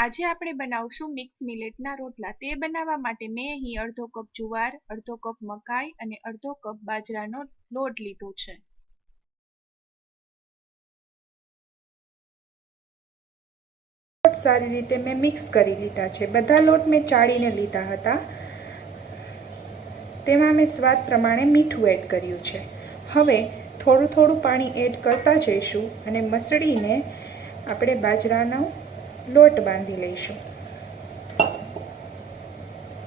આજે આપણે બનાવશું મિક્સ મિલેટના રોટલા. તે બનાવવા માટે મેં અહીં અડધો કપ જુવાર, અડધો કપ મકાઈ અને અડધો કપ બાજરાનો લોટ લીધો છે. લોટ સારી રીતે મેં મિક્સ કરી લીધા છે. બધા લોટ મેં ચાળીને લીધા હતા. તેમાં મેં સ્વાદ પ્રમાણે મીઠું એડ કર્યું છે. હવે થોડું થોડું પાણી એડ કરતા જઈશું અને મસળીને આપણે બાજરાનો લોટ બાંધી લઈશું.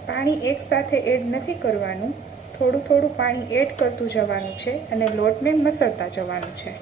પાણી એકસાથે એડ નથી કરવાનું, થોડું થોડું પાણી એડ કરતું જવાનું છે અને લોટને મસળતા જવાનું છે.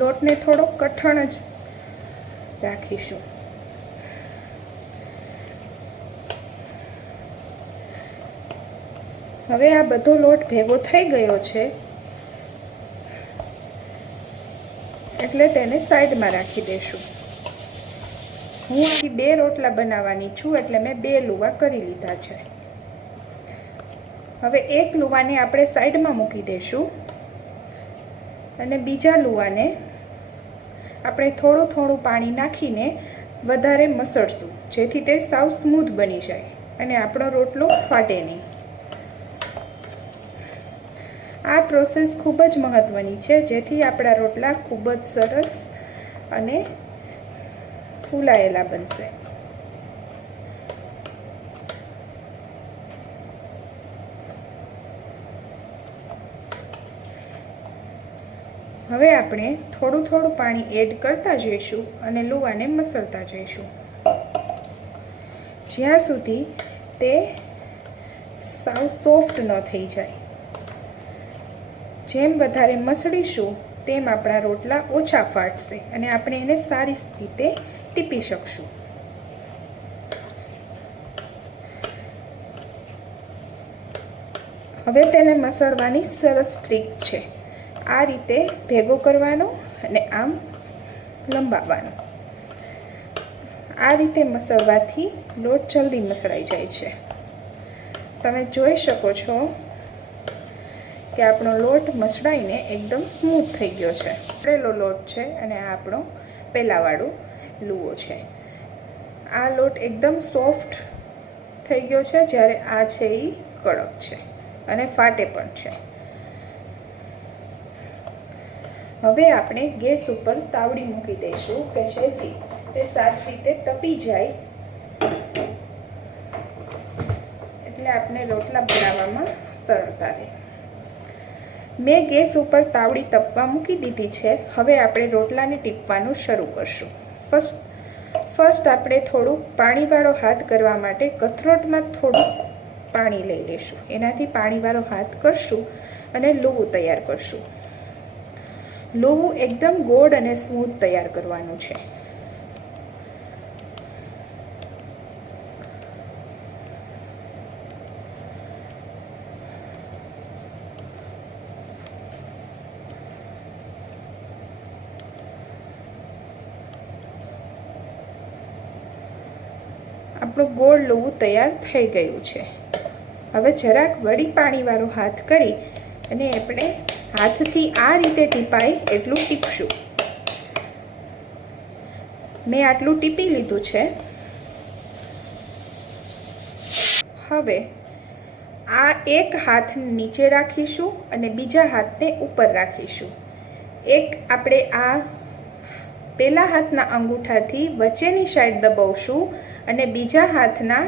લોટને થોડો કઠણ જ રાખીશું. હવે આ બધો લોટ ભેગો થઈ ગયો છે એટલે તેને સાઈડમાં રાખી દઈશું. હું અહીં 2 રોટલા બનાવવાની છું એટલે મેં 2 લુવા કરી લીધા છે. હવે એક લુવાને આપણે સાઈડમાં મૂકી દઈશું અને બીજા લુવાને આપણે થોડું થોડું પાણી નાખીને વધારે મસળશું, જેથી તે સાવ સ્મૂથ બની જાય અને આપણો રોટલો ફાટે નહીં. આ પ્રોસેસ ખૂબ જ મહત્ત્વની છે, જેથી આપણા રોટલા ખૂબ જ સરસ અને ફૂલાયેલા બનશે. હવે આપણે થોડું થોડું પાણી એડ કરતા જઈશું અને લુવાને મસળતા જઈશું જ્યાં સુધી તે સાવ સોફ્ટ ન થઈ જાય. જેમ વધારે મસળીશું તેમ આપણા રોટલા ઓછા ફાટશે અને આપણે એને સારી રીતે ટીપી શકશું. હવે તેને મસળવાની સરસ ટ્રીક છે. આ રીતે ભેગો કરવાનો અને આમ લંબાવવાનો. આ રીતે મસળવાથી લોટ જલ્દી મસળાઈ જાય છે. તમે જોઈ શકો છો કે આપણો લોટ મસળાઈને એકદમ સ્મૂથ થઈ ગયો છે. મસળેલો લોટ છે અને આ આપણો પહેલાંવાળો લુવો છે. આ લોટ એકદમ સોફ્ટ થઈ ગયો છે, જ્યારે આ છે એ કડક છે અને ફાટે પણ છે. હવે આપણે ગેસ ઉપર તાવડી મૂકી દઈશું કે જેથી તે સારી રીતે તપી જાય, એટલે આપણે રોટલા બનાવવામાં સરળતા રહે. મેં ગેસ ઉપર તાવડી તપવા મૂકી દીધી છે. હવે આપણે રોટલાને ટીપવાનું શરૂ કરશું. ફર્સ્ટ આપણે થોડું પાણીવાળો હાથ કરવા માટે કથરોટમાં થોડું પાણી લઈ લઈશું. એનાથી પાણીવાળો હાથ કરશું અને લુવું તૈયાર કરશું. લુવું એકદમ ગોળ અને સ્મૂથ તૈયાર કરવાનું છે. આપણું ગોળ લુવું તૈયાર થઈ ગયું છે. હવે જરાક વળી પાણીવાળો હાથ કરી અને આપણે હાથથી આ રીતે ટીપાય એટલું ટીપશું. મેં આટલું ટીપી લીધું છે. હવે આ એક હાથ નીચે રાખીશું અને બીજા હાથને ઉપર રાખીશું. એક આપણે આ પહેલા હાથના અંગૂઠાથી વચ્ચેની સાઈડ દબાવશું અને બીજા હાથના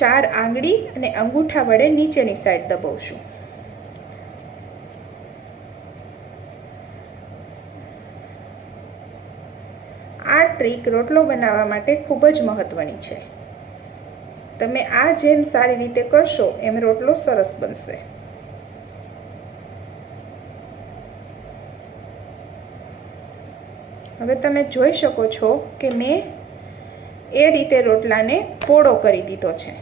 4 આંગળી અને અંગૂઠા વડે નીચેની સાઈડ દબાવશું. આ ટ્રીક રોટલો બનાવવા માટે ખૂબ જ મહત્ત્વની છે. તમે આ જેમ સારી રીતે કરશો એમ રોટલો સરસ બનશે. હવે તમે જોઈ શકો છો કે મેં એ રીતે રોટલાને પોળો કરી દીધો છે.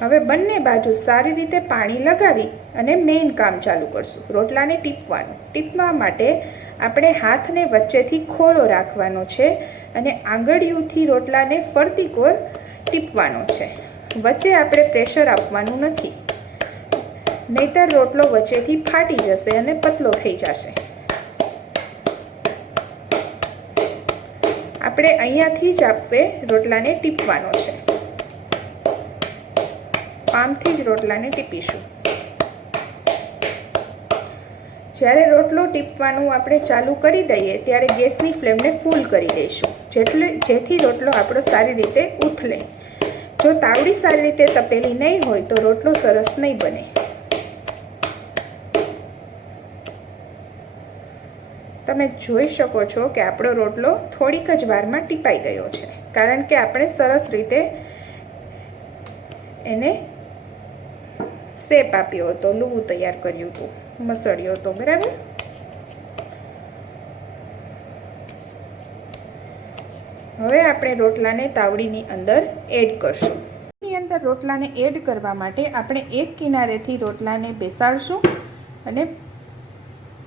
હવે બંને બાજુ સારી રીતે પાણી લગાવી અને મેઇન કામ ચાલુ કરશું. રોટલાને ટીપવાનું. ટીપવા માટે આપણે હાથને વચ્ચેથી ખોલો રાખવાનો છે અને આંગળીઓથી રોટલાને ફરતી કોર ટીપવાનો છે. વચ્ચે આપણે પ્રેશર આપવાનું નથી, નહીતર રોટલો વચ્ચેથી ફાટી જશે અને પતલો થઈ જશે. આપણે અહીંયાથી જ આપણે રોટલાને ટીપવાનો છે. પામથી જ રોટલાને ટીપીશું. જ્યારે રોટલો ટીપવાનું આપણે ચાલુ કરી દઈએ ત્યારે ગેસની ફ્લેમને ફૂલ કરી દઈશું, જેથી રોટલો આપણો સારી રીતે ઉથલે. જો તાવડી સારી રીતે તપેલી નહીં હોય તો રોટલો સરસ નહીં બને. તમે જોઈ શકો છો કે આપણો રોટલો થોડીક જ વારમાં ટીપાઈ ગયો છે, કારણ કે આપણે સરસ રીતે એને શેપ આપ્યો હતો, લૂવું તૈયાર કર્યું હતું, મસળ્યો હતો. બરાબર. હવે આપણે રોટલાને તાવડીની અંદર એડ કરશું. ની અંદર રોટલાને એડ કરવા માટે આપણે એક કિનારેથી રોટલાને બેસાડશું અને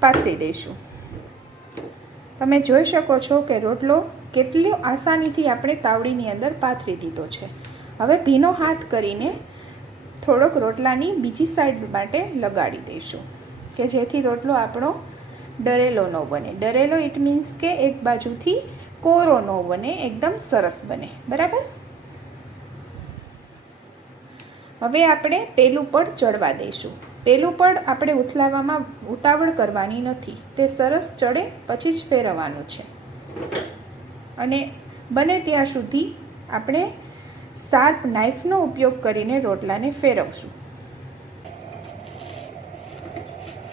પાથરી દઈશું. તમે જોઈ શકો છો કે રોટલો કેટલી આસાનીથી આપણે તાવડીની અંદર પાથરી દીધો છે. હવે ભીનો હાથ કરીને થોડોક રોટલાની બીજી સાઈડ માટે લગાડી દઈશું, કે જેથી રોટલો આપણો ડરેલો ન બને. ડરેલો ઇટ મીન્સ કે એક બાજુથી કોરો ન બને, એકદમ સરસ બને. બરાબર. હવે આપણે પેલું પડ ચડવા દઈશું. પેલું પડ આપણે ઉથલાવવામાં ઉતાવળ કરવાની નથી, તે સરસ ચડે પછી જ ફેરવવાનું છે. અને બને ત્યાં સુધી આપણે શાર્પ નાઇફનો ઉપયોગ કરીને રોટલાને ફેરવશું.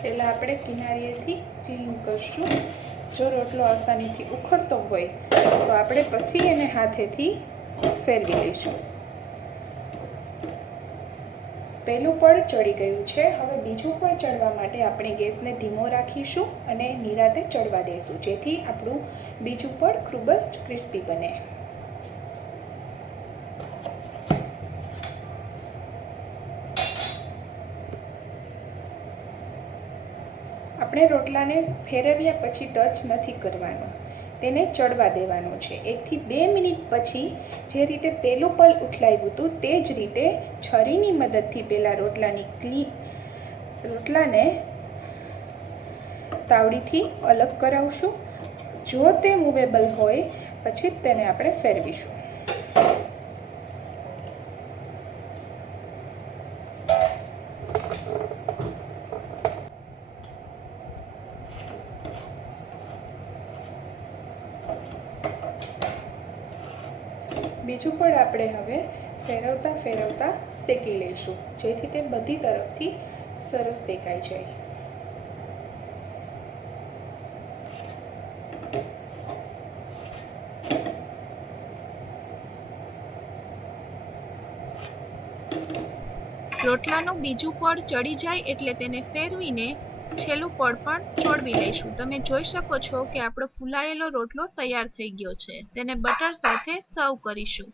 પહેલાં આપણે કિનારીએથી ક્લીન કરશું. જો રોટલો આસાનીથી ઉખડતો હોય તો આપણે પછી એને હાથેથી ફેરવી લઈશું. પહેલું પડ ચડી ગયું છે. હવે બીજું પણ ચડવા માટે આપણે ગેસને ધીમો રાખીશું અને નિરાતે ચડવા દઈશું, જેથી આપણું બીજું પડ ખૂબ જ ક્રિસ્પી બને. આપણે રોટલાને ફેરવ્યા પછી ટચ નથી કરવાનો, તેને ચડવા દેવાનું છે. 1 થી 2 મિનિટ પછી જે રીતે પેલું પલ ઉઠલાવ્યું હતું તે જ રીતે છરીની મદદથી પહેલાં રોટલાને તાવડીથી અલગ કરાવશું. જો તે મૂવેબલ હોય પછી તેને આપણે ફેરવીશું. બીજું પણ આપણે હવે ફેરવતા શેકી લઈશું, જેથી તે બધી તરફથી સરસ શેકાઈ જાય. રોટલાનું બીજું પડ ચડી જાય એટલે તેને ફેરવીને છેલ્લું પડ પણ ચોળવી લઈશું. તમે જોઈ શકો છો કે આપણો ફૂલાયેલો રોટલો તૈયાર થઈ ગયો છે. તેને બટર સાથે સર્વ કરીશું.